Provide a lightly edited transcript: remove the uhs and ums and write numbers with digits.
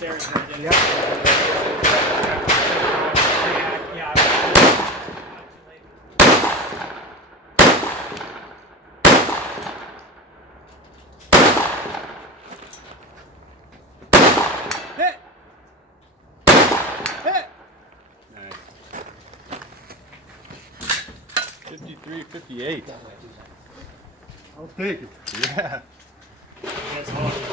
stairs right in. Yep. Yeah. Hit! Hit! Nice. 53-58. I'll take it. Yeah. That's hard.